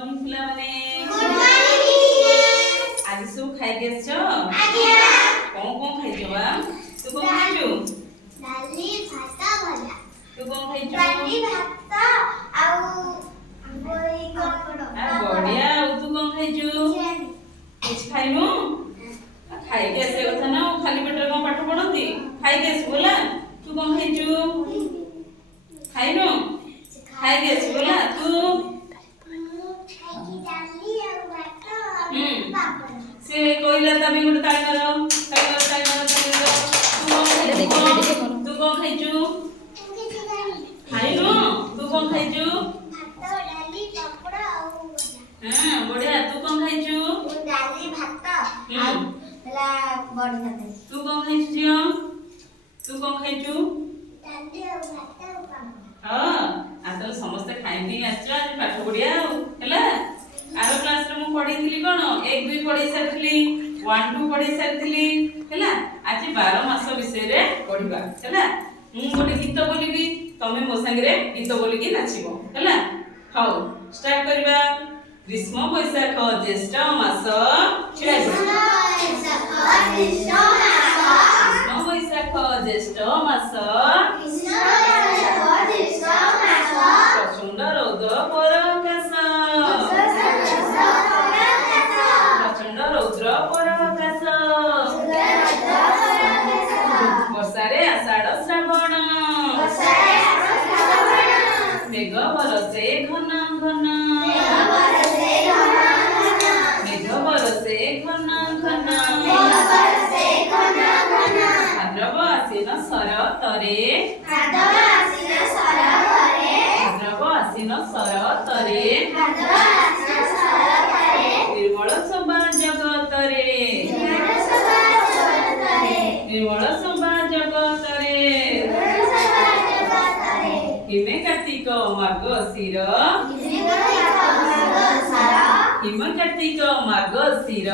Morning पिलाने आज सब खाई गेछ कौन खाइछ बा तू कौन खाइछु डाली भात भजा तू कौन खाइछु डाली भात आउ बोई कपड़ आ बढ़िया तू कौन खाइछु कुछ खाइनु खाई के से कथा ना खाली पेट में पाठ पढंती खाई के बोला तू कौन खाइछु खाइनु खाई के बोला तू डाली आउ भात पापड़ से कोइला तभी गुड ताई मारो तू कौन खाइछु खाइनु तू कौन खाइछु भात डाली पापड़ आउ भजा हां बढ़िया तू कौन खाइछु डाली भात आउ हला बड़ी खाते तू कौन खाइछु जियो तू कौन खाइछु डाली आउ भात आउ पापड़ हां आतल समस्त खाइनी आछो आज पाठ पढिया हैला आरो क्लास रे मु पढीथिली कोन 1 2 पढी सारथिली 1 2 पढी सारथिली हैला आज 12 मास विषय रे पढिबा हैला मु गोटे गीत बोलिबी तमे मो संग रे गीत बोलिकी नाचिबो हैला हाउ स्टार्ट करबा ग्रीष्म वैशाख ज्येष्ठ मास ग्रीष्म वैशाख ज्येष्ठ मास प्रचंड रौद्र पराकाश प्रचंड रौद्र पराकाश वर्षारे आषाढ़ श्रावण मेघ बरसे घन घन मेघ बरसे घन घन भाद्रव आश्विन शरतरे भाद्रव आश्विन शरतरे निर्मल शोभा जगतरे निर्मल शोभा जगतरे हिमे कार्तिक मार्गशीर हिम कार्तिक मार्गशीर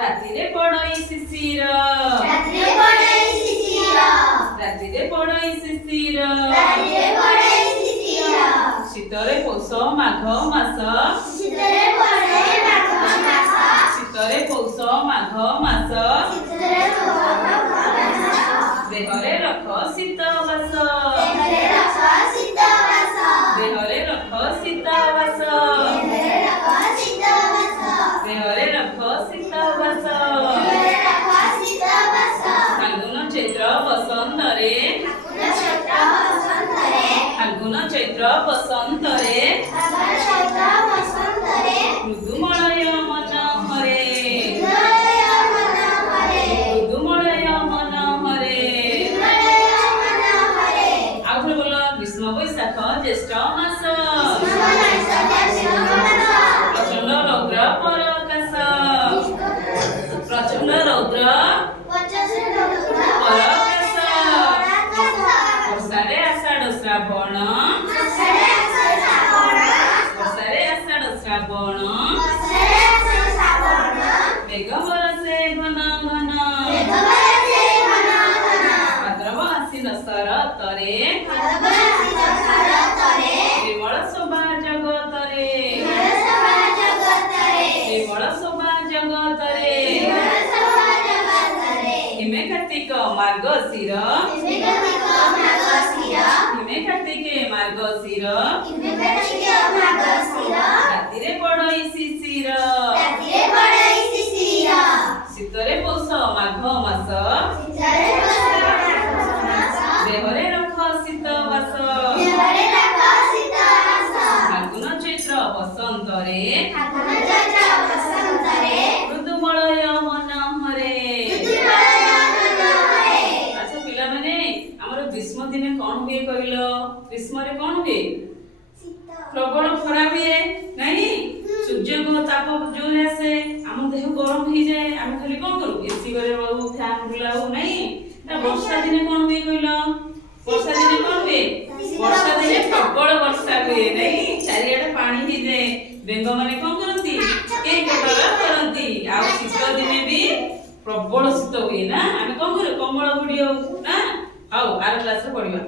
रातिरे पड़ई शिशिर रातिरे पड़ई शिशिर शीतरे पौष माघ मास शीतरे पौष माघ मास देहरे रख शीतवास देहरे रख शीतवास देहरे रख शीतवास फाल्गुन चैत्र बसंतरे फाल्गुन चैत्र बसंतरे मृदुमलय मन हरे मृदुमलय मन हरे आउ बोलो ग्रीष्म वैशाख ज्येष्ठ मास प्रचंड रौद्र पराकाश प्रचंड रौद्र पराकाश वर्षारे आषाढ़ श्रावण वर्षारे आषाढ़ श्रावण मेघ बरसे घन घन भाद्रव आश्विन शरतरे निर्मल शोभा जगतरे निर्मल शोभा जगतरे हिमे कार्तिक मार्गशीर हिमे कार्तिक मार्गशीर रातिरे पड़ई शिशिर शीतरे पौष माघ मास देहरे रख शीतवास फाल्गुन चैत्र बसंतरे मृदुमलय मन हरे अच्छा पिला माने हमर ग्रीष्म दिने कोन हुए कहिलो ग्रीष्म रे कोन हुए प्रबल खरा हुए नहीं सूर्य को ताप जोर आसे हम देह गरम हो जाए हम खाली कोन करू एसी करे रहू फैन बुलाऊ नहीं ना वर्षा दिने कोन हुए कहिलो वर्षा दिने कोन हुए वर्षा दिने प्रबल वर्षा हुए नहीं चारियाडे पानी ही जाए बेंग माने कोन करंती के कटरा करंती आ शीत दिने भी प्रबल शीत हुए ना हम कोन करू कम्बल गुडी हो ना आओ आर क्लास रे पढिबा।